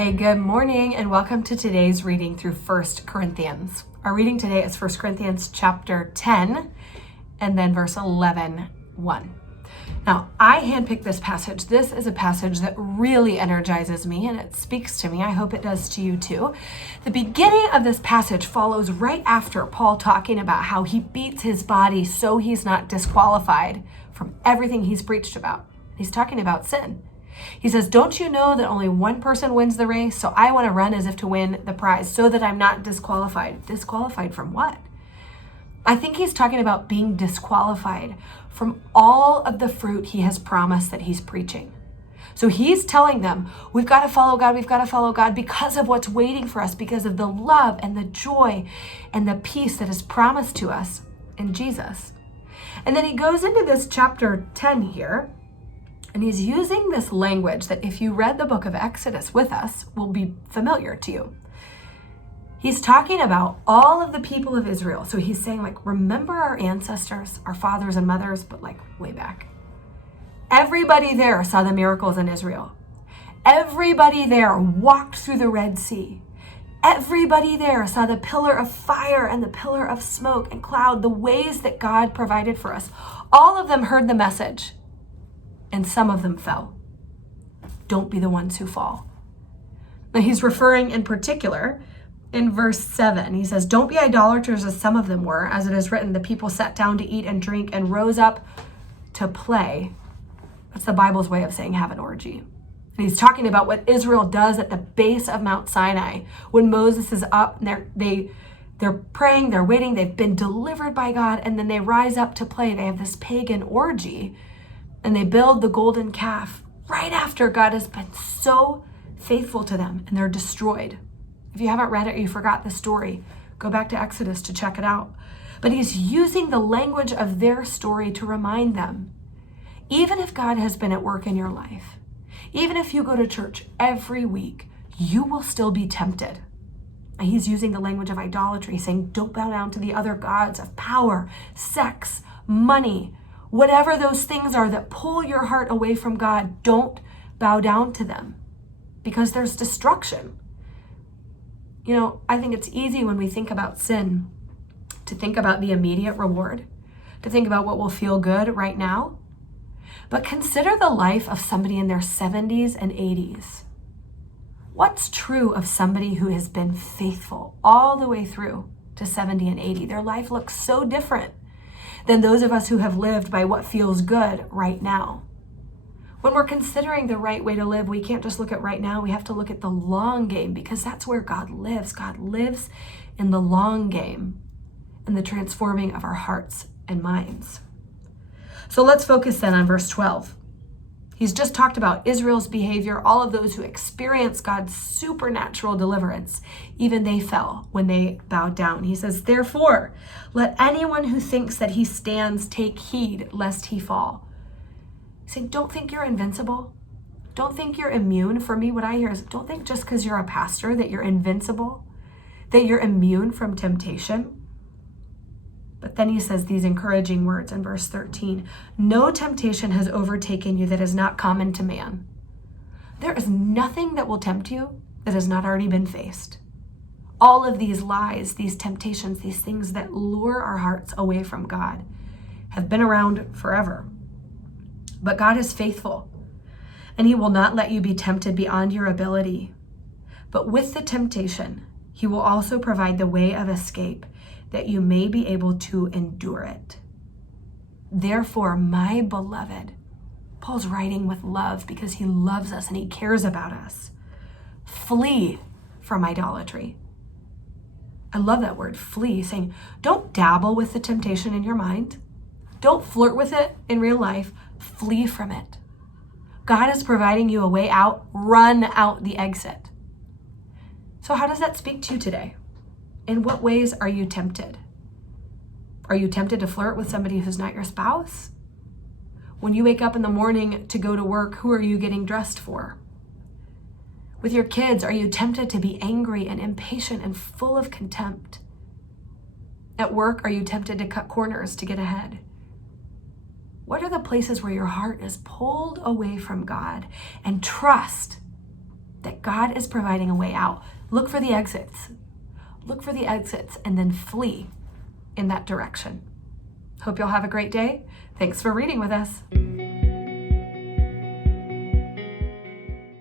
Hey, good morning and welcome to today's reading through 1 Corinthians. Our reading today is 1 Corinthians chapter 10 and then verse 11:1. Now, I handpicked this passage. This is a passage that really energizes me and it speaks to me. I hope it does to you too. The beginning of this passage follows right after Paul talking about how he beats his body so he's not disqualified from everything he's preached about. He's talking about sin. He says, don't you know that only one person wins the race? So I want to run as if to win the prize so that I'm not disqualified. Disqualified from what? I think he's talking about being disqualified from all of the fruit he has promised that he's preaching. So he's telling them, we've got to follow God because of what's waiting for us, because of the love and the joy and the peace that is promised to us in Jesus. And then he goes into this chapter 10 here, and he's using this language that if you read the book of Exodus with us will be familiar to you. He's talking about all of the people of Israel. So he's saying, remember our ancestors, our fathers and mothers, but way back. Everybody there saw the miracles in Israel. Everybody there walked through the Red Sea. Everybody there saw the pillar of fire and the pillar of smoke and cloud, the ways that God provided for us. All of them heard the message. And some of them fell. Don't be the ones who fall. Now he's referring in particular in verse 7. He says, don't be idolaters as some of them were. As it is written, the people sat down to eat and drink and rose up to play. That's the Bible's way of saying have an orgy. And he's talking about what Israel does at the base of Mount Sinai. When Moses is up and they're praying, they're waiting, they've been delivered by God, and then they rise up to play. They have this pagan orgy. And they build the golden calf right after God has been so faithful to them, and they're destroyed. If you haven't read it or you forgot the story, go back to Exodus to check it out. But he's using the language of their story to remind them, even if God has been at work in your life, even if you go to church every week, you will still be tempted. And he's using the language of idolatry, saying, don't bow down to the other gods of power, sex, money, whatever those things are that pull your heart away from God, don't bow down to them because there's destruction. You know, I think it's easy when we think about sin to think about the immediate reward, to think about what will feel good right now. But consider the life of somebody in their 70s and 80s. What's true of somebody who has been faithful all the way through to 70 and 80? Their life looks so different than those of us who have lived by what feels good right now. When we're considering the right way to live, we can't just look at right now. We have to look at the long game because that's where God lives. God lives in the long game, in the transforming of our hearts and minds. So let's focus then on verse 12. He's just talked about Israel's behavior, all of those who experienced God's supernatural deliverance. Even they fell when they bowed down. He says, therefore, let anyone who thinks that he stands take heed lest he fall. He's saying, don't think you're invincible. Don't think you're immune. For me, what I hear is, don't think just because you're a pastor that you're invincible, that you're immune from temptation. But then he says these encouraging words in verse 13. No temptation has overtaken you that is not common to man. There is nothing that will tempt you that has not already been faced. All of these lies, these temptations, these things that lure our hearts away from God have been around forever. But God is faithful, and he will not let you be tempted beyond your ability. But with the temptation, he will also provide the way of escape that you may be able to endure it. Therefore, my beloved, Paul's writing with love because he loves us and he cares about us. Flee from idolatry. I love that word, flee, saying, don't dabble with the temptation in your mind. Don't flirt with it in real life. Flee from it. God is providing you a way out. Run out the exit. So how does that speak to you today? In what ways are you tempted? Are you tempted to flirt with somebody who's not your spouse? When you wake up in the morning to go to work, who are you getting dressed for? With your kids, are you tempted to be angry and impatient and full of contempt? At work, are you tempted to cut corners to get ahead? What are the places where your heart is pulled away from God? And trust that God is providing a way out. Look for the exits. Look for the exits and then flee in that direction. Hope you'll have a great day. Thanks for reading with us.